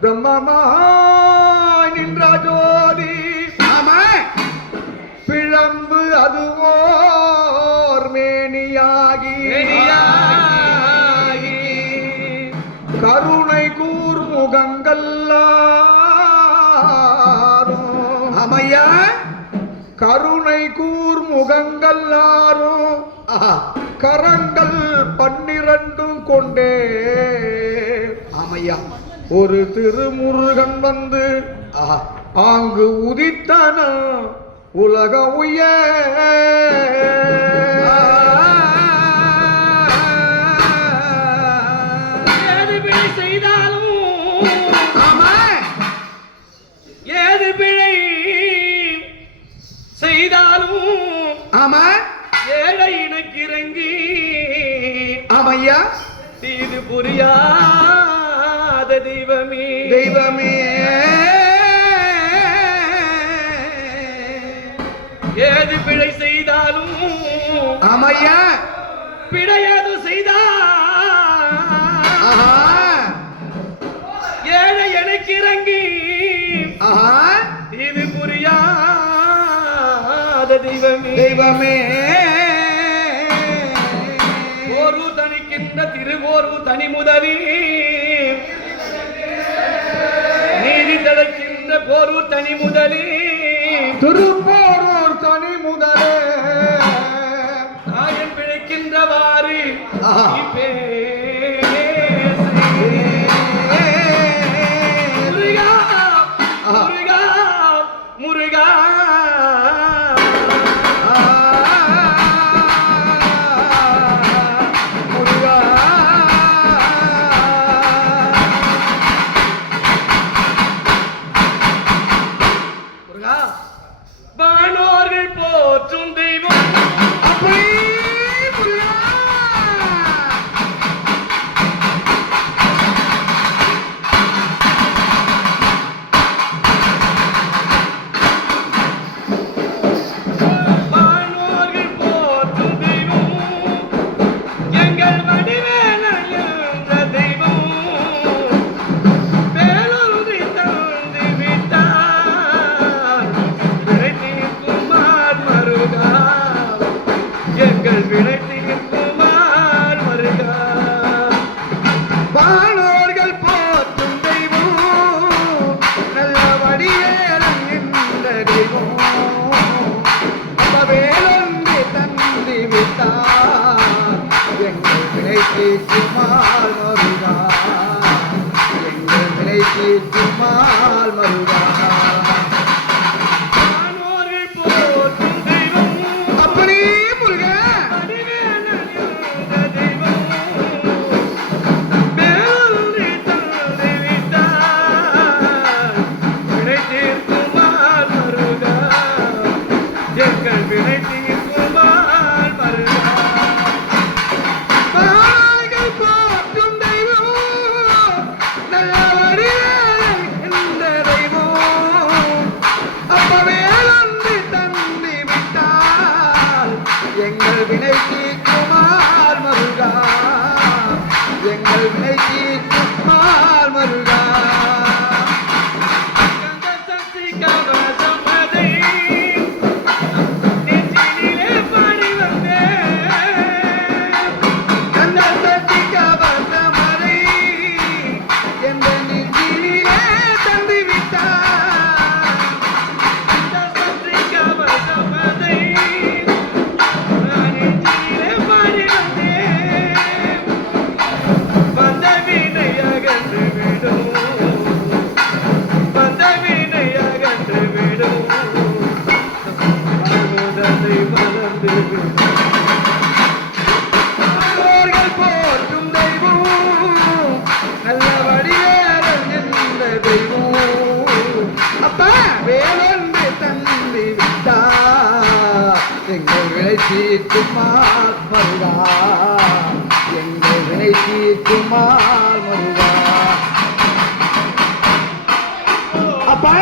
பிரம்மமாய் நின்ற ஜோதி. பிழம்பு அதுவோர் மேனியாகி. கருணை கூர்முகங்கள்லாரோ அமைய கருணை கூர்முகங்கள்லாரோ கரங்கள் பன்னிரண்டும் கொண்டே. அமையா ஒரு திருமுருகன் வந்து ஆங்கு உதித்தன உலக உய. ஏழை இனக்கிறங்கி அமையா இது புரியா. மாத தெய்வமே. தெய்வமே. ஏது பிழை செய்தாலும் அமையா பிழை ஏது செய்தா ஏழை எனக்கு இறங்கி இது புரியாத தெய்வமே. தெய்வமே. ஓர்வு தனிக்கின்ற திருவோர்வு தனி முதலில் போரு தனி முதலில் துருப்போ பெருமாள் மருகா தீர்க்குமார் மருகா எங்கள் வினை தீர்க்குமார் மருகா அப்பா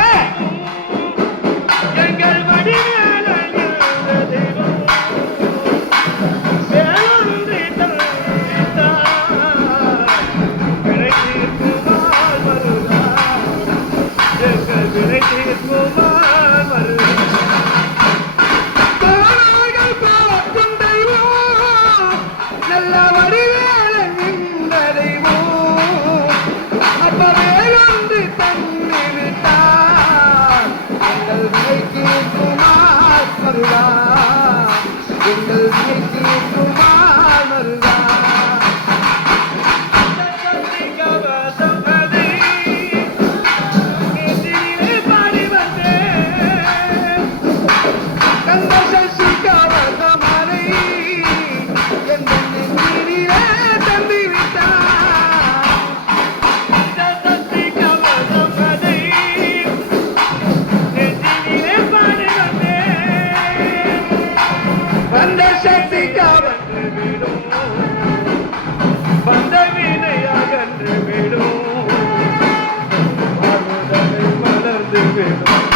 மலர்ந்து விடும்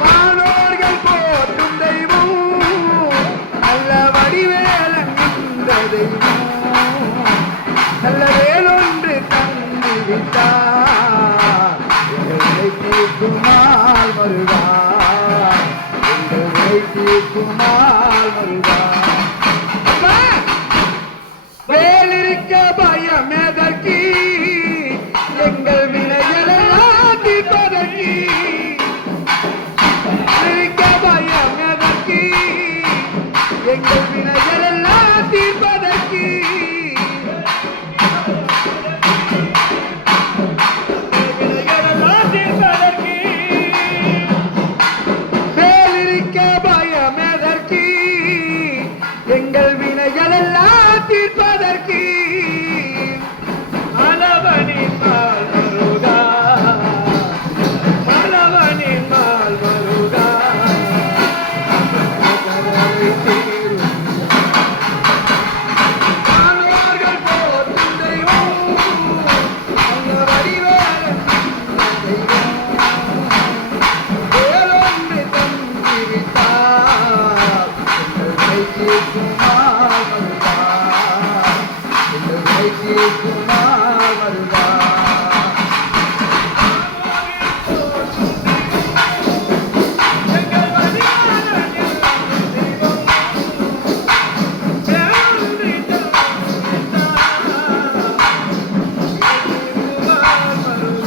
வானோர்கள் போற்றும் தெய்வம் நல்ல வடிவேலன் இந்த தெய்வம். நல்ல வேலொன்று தந்து விட்டார். எங்களை தீர்க்குமால் எங்களை தீர்க்குமால்